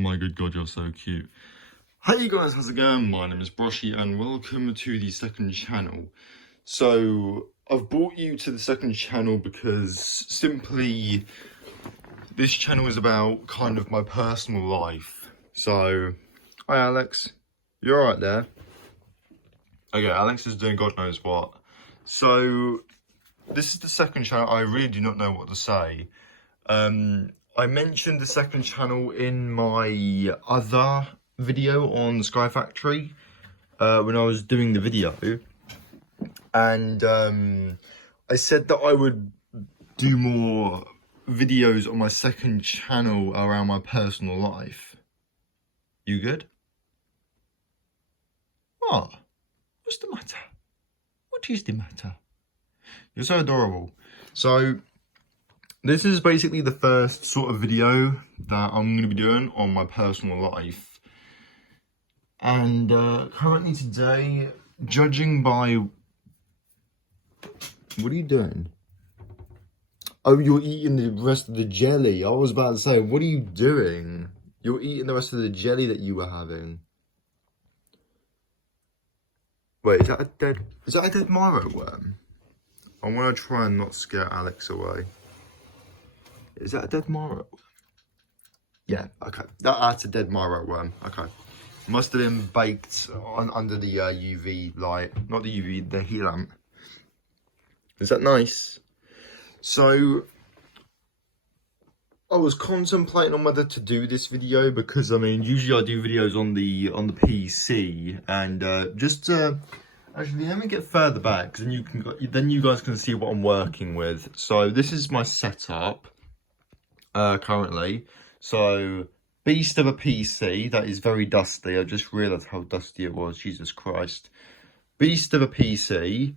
My good God, you're so cute. Hey guys, how's it going? My name is Broshy and welcome to the second channel. So, I've brought you to the second channel because simply this channel is about kind of my personal life. So, hi Alex, you alright there? Okay, Alex is doing God knows what. So, this is the second channel. I really do not know what to say. I mentioned the second channel in my other video on Sky Factory when I was doing the video, and I said that I would do more videos on my second channel around my personal life. You good? What? What's the matter? What is the matter? You're so adorable. So this is basically the first sort of video that I'm going to be doing on my personal life. And currently today, judging by... What are you doing? Oh, you're eating the rest of the jelly. I was about to say, what are you doing? You're eating the rest of the jelly that you were having. Wait, is that a dead Miro worm? I want to try and not scare Alex away. Is that a dead Miro? Yeah, okay. That's a dead Miro worm. Okay. Must have been baked under the UV light. Not the UV, the heat lamp. Is that nice? So, I was contemplating on whether to do this video because, I mean, usually I do videos on the PC. And just to... Actually, let me get further back, because then you guys can see what I'm working with. So, this is my setup. Currently, so beast of a PC that is very dusty. I just realised how dusty it was. Jesus Christ, beast of a PC.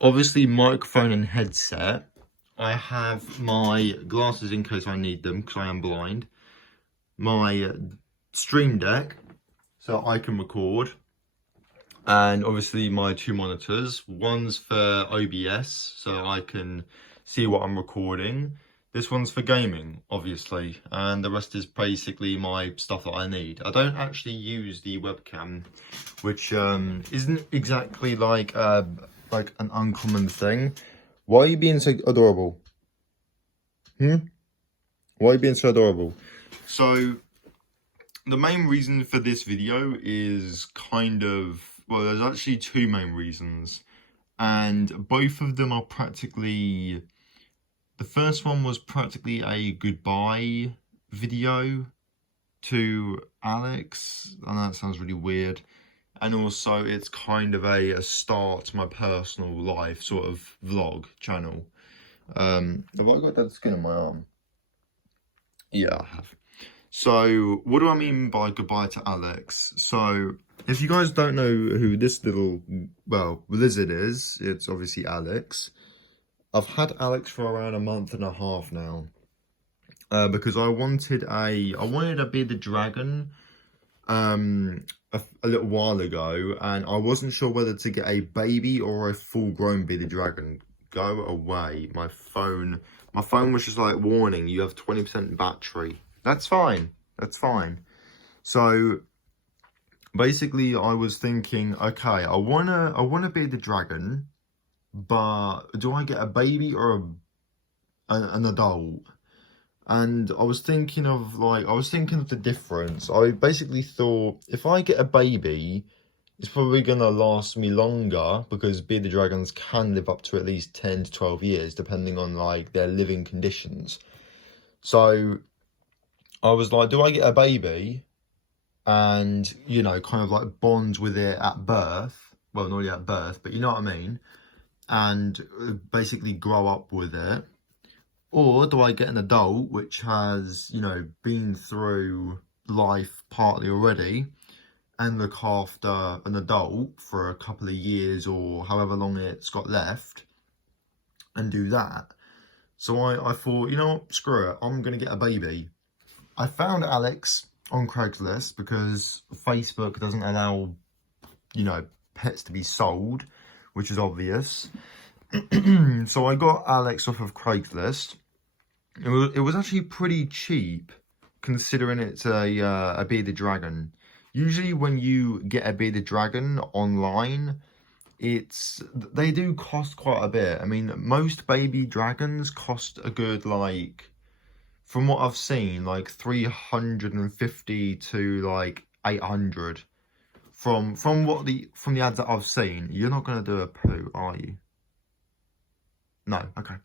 Obviously, microphone and headset. I have my glasses in case I need them because I am blind. My stream deck so I can record, and obviously my two monitors. One's for OBS so I can see what I'm recording. This one's for gaming, obviously, and the rest is basically my stuff that I need. I don't actually use the webcam, which isn't exactly like an uncommon thing. Why are you being so adorable? Why are you being so adorable? So, the main reason for this video is kind of, well, there's actually two main reasons, and both of them are practically... The first one was practically a goodbye video to Alex. I know that sounds really weird. And also it's kind of a start to my personal life sort of vlog channel. Have I got dead skin on my arm? Yeah, I have. So what do I mean by goodbye to Alex? So if you guys don't know who this little, well, lizard is, it's obviously Alex. I've had Alex for around a month and a half now, because I wanted a bearded dragon a little while ago, and I wasn't sure whether to get a baby or a full-grown bearded dragon. Go away, my phone was just like, warning, you have 20% battery. That's fine, that's fine. So basically I was thinking, okay, I wanna be the dragon, but do I get a baby or an adult? And I was thinking of the difference. I basically thought, if I get a baby, it's probably gonna last me longer, because bearded dragons can live up to at least 10 to 12 years depending on like their living conditions. So I was like, do I get a baby and, you know, kind of like bond with it at birth? Well, not really at birth, but you know what I mean, and basically grow up with it? Or do I get an adult which has, you know, been through life partly already, and look after an adult for a couple of years or however long it's got left, and do that? So I thought, you know what, screw it, I'm going to get a baby. I found Alex on Craigslist because Facebook doesn't allow, you know, pets to be sold, which is obvious. So I got Alex off of Craigslist. It was actually pretty cheap. considering it's a bearded dragon. Usually when you get a bearded dragon online, they do cost quite a bit. I mean, most baby dragons cost a good, like, from what I've seen, like 350 to like 800. From the ads that I've seen. You're not gonna do a poo, are you? No, okay.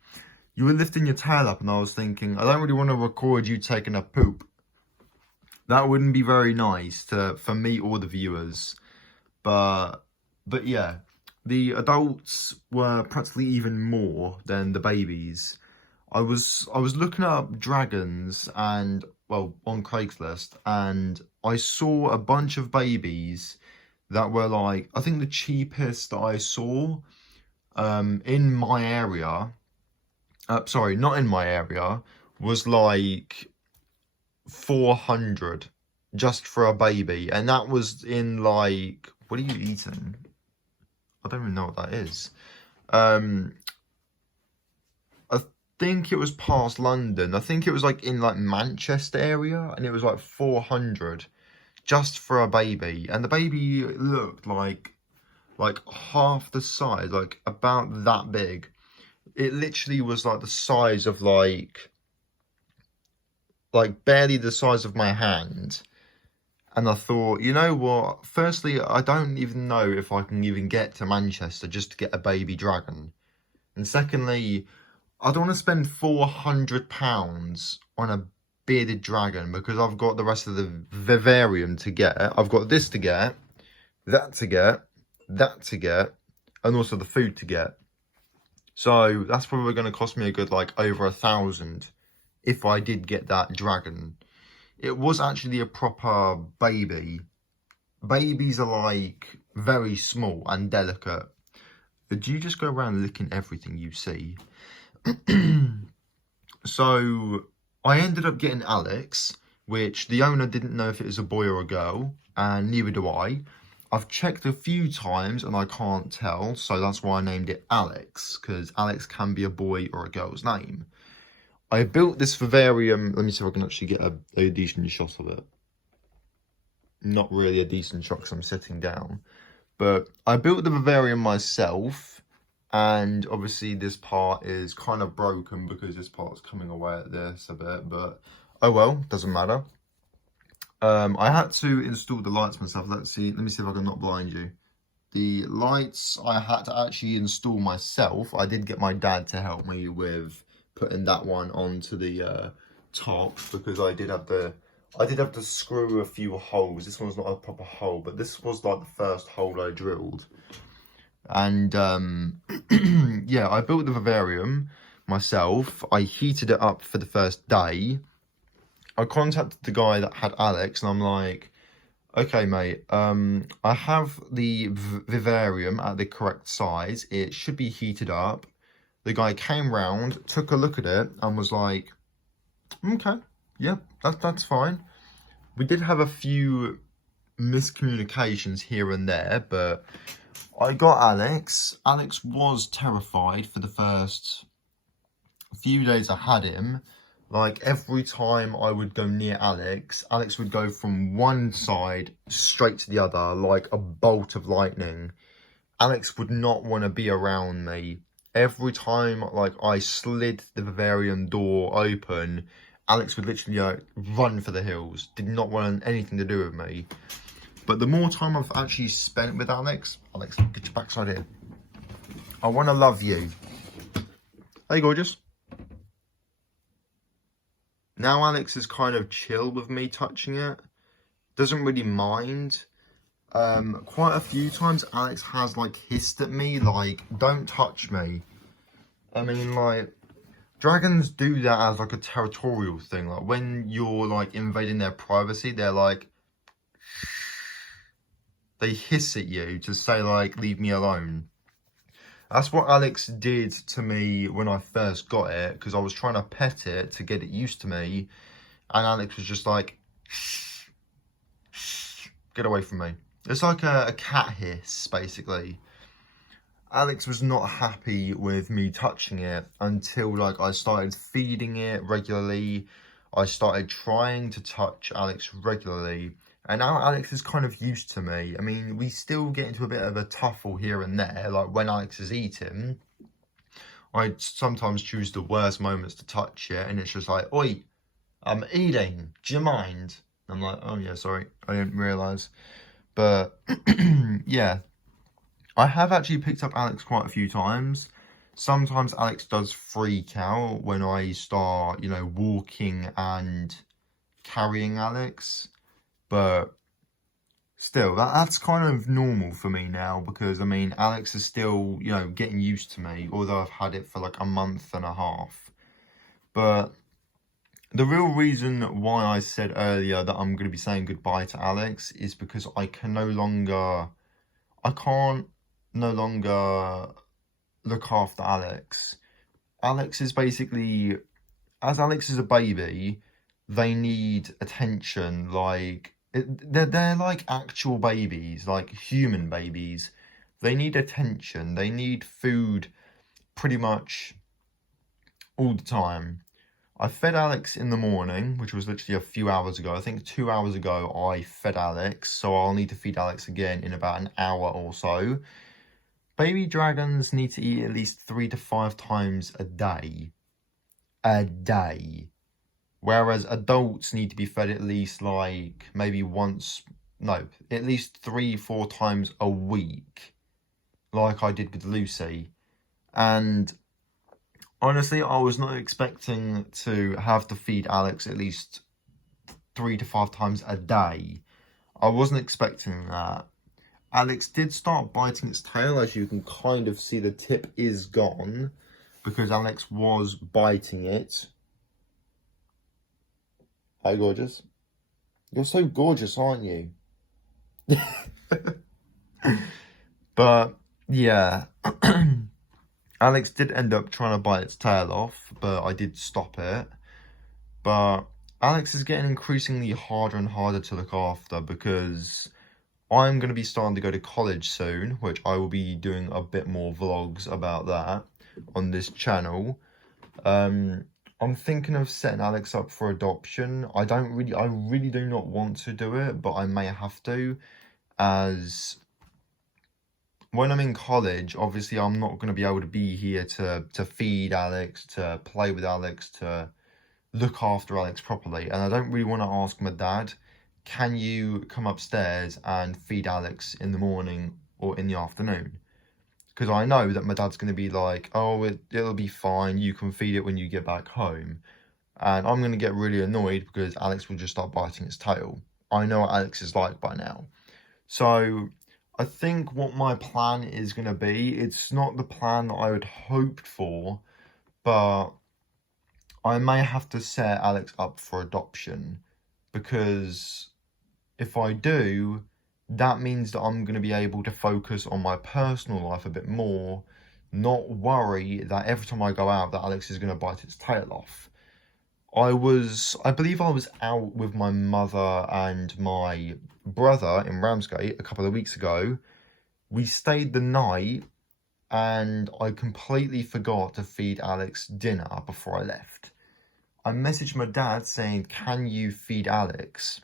You were lifting your tail up and I was thinking, I don't really want to record you taking a poop. That wouldn't be very nice for me or the viewers. But yeah, the adults were practically even more than the babies. I was looking up dragons and, well, on Craigslist, and I saw a bunch of babies that were like, I think the cheapest that I saw in my area, sorry, not in my area, was like 400 just for a baby. And that was in like, what are you eating? I don't even know what that is. I think it was past London. I think it was like in like Manchester area, and it was like 400 just for a baby. And the baby looked like half the size, like about that big. It literally was like the size of like barely the size of my hand. And I thought, you know what? Firstly, I don't even know if I can even get to Manchester just to get a baby dragon. And secondly, I don't want to spend £400 on a bearded dragon because I've got the rest of the vivarium to get. I've got this to get, that to get, that to get, and also the food to get. So that's probably going to cost me a good like over 1,000 if I did get that dragon. It was actually a proper baby. Babies are like very small and delicate. Do you just go around licking everything you see? So I ended up getting Alex, which the owner didn't know if it was a boy or a girl, and neither do I. I've checked a few times and I can't tell, so that's why I named it Alex, because Alex can be a boy or a girl's name. I built this vivarium. Let me see if I can actually get a decent shot of it. Not really a decent shot because I'm sitting down. But I built the vivarium myself. And obviously this part is kind of broken because this part's coming away at this a bit. But oh well, doesn't matter. I had to install the lights myself. Let me see if I can not blind you. The lights I had to actually install myself. I did get my dad to help me with putting that one onto the top because I did have to screw a few holes. This one's not a proper hole, but this was like the first hole I drilled. And yeah, I built the vivarium myself. I heated it up for the first day. I contacted the guy that had Alex and I'm like, okay mate, I have the vivarium at the correct size. It should be heated up. The guy came round, took a look at it and was like, okay, yeah, that's fine. We did have a few miscommunications here and there, but I got Alex. Alex was terrified for the first few days I had him. Like every time I would go near Alex, Alex would go from one side straight to the other like a bolt of lightning. Alex would not want to be around me. Every time like I slid the vivarium door open, Alex would literally run for the hills. Did not want anything to do with me. But the more time I've actually spent with Alex, get your backside here. I want to love you. Hey, gorgeous. Now Alex is kind of chill with me touching it. Doesn't really mind. Quite a few times Alex has like hissed at me, like, don't touch me. I mean, like, dragons do that as like a territorial thing. Like when you're like invading their privacy, they're like, they hiss at you to say like, leave me alone. That's what Alex did to me when I first got it, because I was trying to pet it to get it used to me. And Alex was just like, shh, shh, get away from me. It's like a cat hiss, basically. Alex was not happy with me touching it until like I started feeding it regularly. I started trying to touch Alex regularly, and now Alex is kind of used to me. I mean, we still get into a bit of a tuffle here and there, like when Alex is eating. I sometimes choose the worst moments to touch it, and it's just like, oi, I'm eating, do you mind? I'm like, oh yeah, sorry, I didn't realise. But yeah, I have actually picked up Alex quite a few times. Sometimes Alex does freak out when I start, you know, walking and carrying Alex. But still, that's kind of normal for me now because, I mean, Alex is still, you know, getting used to me, although I've had it for like a month and a half. But the real reason why I said earlier that I'm going to be saying goodbye to Alex is because I can't no longer look after Alex. Alex is basically, as Alex is a baby, they need attention. Like, they're like actual babies, like human babies. They need attention. They need food pretty much all the time. I fed Alex in the morning, which was literally a few hours ago. I think 2 hours ago I fed Alex, so I'll need to feed Alex again in about an hour or so. Baby dragons need to eat at least 3 to 5 times a day. A day. Whereas adults need to be fed at least like maybe at least 3-4 times a week. Like I did with Lucy. And honestly, I was not expecting to have to feed Alex at least 3 to 5 times a day. I wasn't expecting that. Alex did start biting its tail, as you can kind of see the tip is gone, because Alex was biting it. Hi, gorgeous. You're so gorgeous, aren't you? But, yeah. Alex did end up trying to bite its tail off, but I did stop it. But Alex is getting increasingly harder and harder to look after because I'm going to be starting to go to college soon, which I will be doing a bit more vlogs about that on this channel. I'm thinking of setting Alex up for adoption. I really do not want to do it, but I may have to, as when I'm in college, obviously I'm not going to be able to be here to feed Alex, to play with Alex, to look after Alex properly. And I don't really want to ask my dad, can you come upstairs and feed Alex in the morning or in the afternoon? Because I know that my dad's going to be like, oh, it'll be fine, you can feed it when you get back home. And I'm going to get really annoyed because Alex will just start biting its tail. I know what Alex is like by now. So I think what my plan is going to be, it's not the plan that I would hoped for, but I may have to set Alex up for adoption, because if I do, that means that I'm going to be able to focus on my personal life a bit more, not worry that every time I go out that Alex is going to bite its tail off. I believe I was out with my mother and my brother in Ramsgate a couple of weeks ago. We stayed the night and I completely forgot to feed Alex dinner before I left. I messaged my dad saying, can you feed Alex?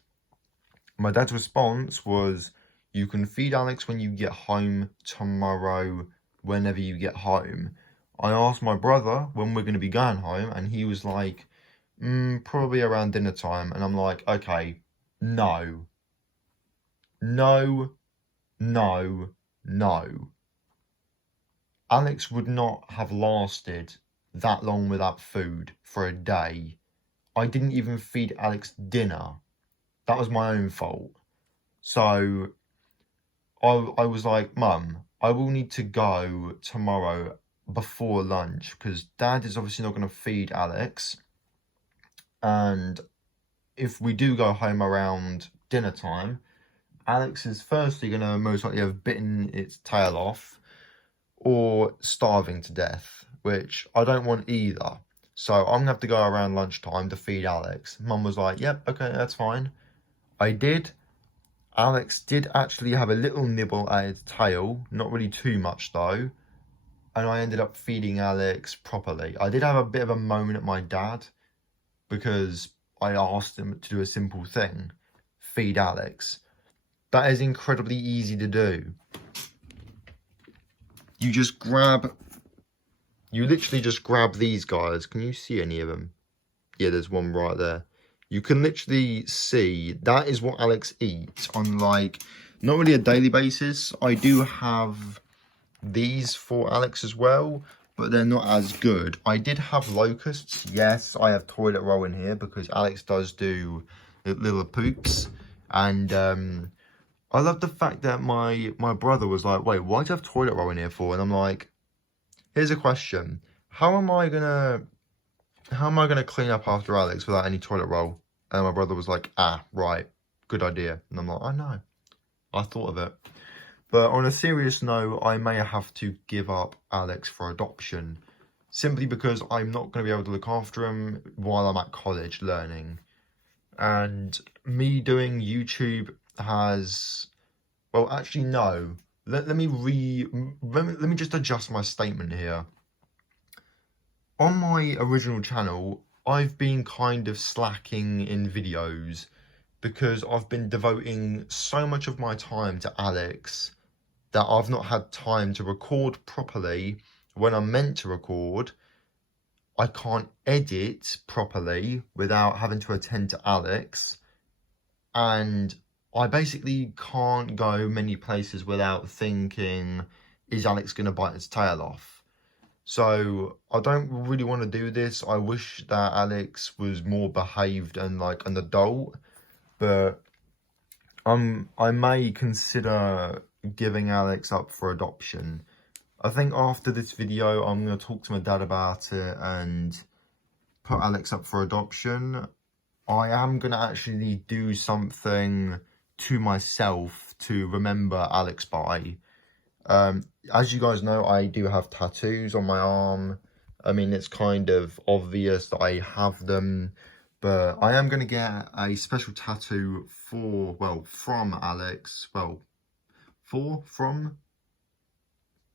My dad's response was, you can feed Alex when you get home tomorrow, whenever you get home. I asked my brother when we're going to be going home, and he was like, probably around dinner time. And I'm like, okay, no. Alex would not have lasted that long without food for a day. I didn't even feed Alex dinner. That was my own fault. So I was like, Mum, I will need to go tomorrow before lunch because Dad is obviously not going to feed Alex. And if we do go home around dinner time, Alex is firstly going to most likely have bitten its tail off or starving to death, which I don't want either. So I'm going to have to go around lunchtime to feed Alex. Mum was like, yep, okay, that's fine. I did. Alex did actually have a little nibble at its tail, not really too much though. And I ended up feeding Alex properly. I did have a bit of a moan at my dad because I asked him to do a simple thing. Feed Alex. That is incredibly easy to do. You literally just grab these guys. Can you see any of them? Yeah, there's one right there. You can literally see that is what Alex eats on, like, not really a daily basis. I do have these for Alex as well, but they're not as good. I did have locusts. Yes, I have toilet roll in here because Alex does do little poops. And I love the fact that my brother was like, wait, why do you have toilet roll in here for? And I'm like, here's a question. How am I gonna clean up after Alex without any toilet roll? And my brother was like, right, good idea. And I'm like, I know, I thought of it. But on a serious note, I may have to give up Alex for adoption, simply because I'm not going to be able to look after him while I'm at college learning. And me doing YouTube has, well, actually no. Let me just adjust my statement here. On my original channel, I've been kind of slacking in videos because I've been devoting so much of my time to Alex that I've not had time to record properly when I'm meant to record. I can't edit properly without having to attend to Alex. And I basically can't go many places without thinking, is Alex going to bite his tail off? So I don't really want to do this. I wish that Alex was more behaved and like an adult, but I may consider giving Alex up for adoption. I think after this video, I'm going to talk to my dad about it and put Alex up for adoption. I am going to actually do something to myself to remember Alex by. As you guys know, I do have tattoos on my arm. I mean, it's kind of obvious that I have them, but I am going to get a special tattoo from Alex,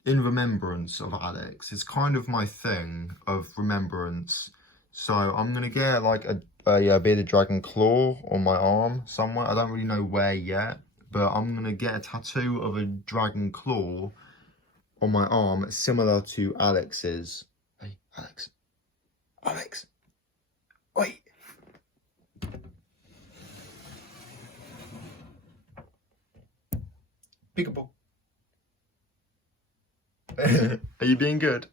in remembrance of Alex. It's kind of my thing of remembrance. So I'm going to get like a bearded dragon claw on my arm somewhere. I don't really know where yet, but I'm going to get a tattoo of a dragon claw on my arm similar to Alex's. Hey, Alex, wait. Peekaboo. Are you being good?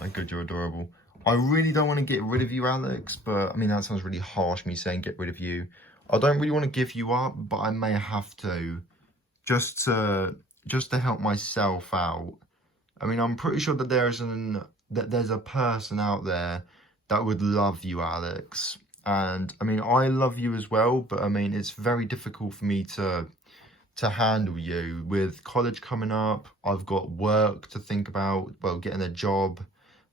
My God, you're adorable. I really don't want to get rid of you, Alex, but I mean, that sounds really harsh, me saying get rid of you. I don't really want to give you up, but I may have to, just to help myself out. I mean, I'm pretty sure that there's a person out there that would love you, Alex. And I mean, I love you as well, but I mean, it's very difficult for me to handle you with college coming up. I've got work to think about, well, getting a job,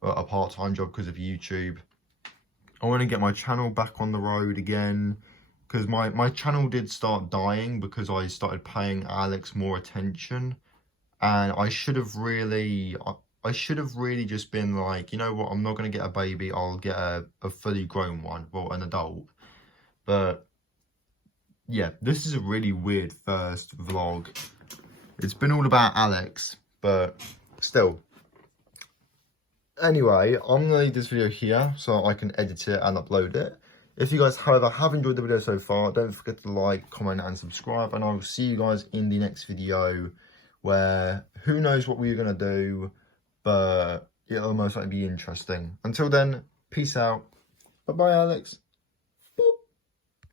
a part-time job because of YouTube. I want to get my channel back on the road again, because my channel did start dying because I started paying Alex more attention, and I should have really just been like, you know what, I'm not going to get a baby, I'll get a fully grown one, well, an adult. But yeah, this is a really weird first vlog. It's been all about Alex, but still. Anyway, I'm going to leave this video here so I can edit it and upload it. If you guys, however, have enjoyed the video so far, don't forget to like, comment and subscribe, and I will see you guys in the next video, where who knows what we're going to do, but it'll most likely be interesting. Until then, peace out. Bye-bye, Alex.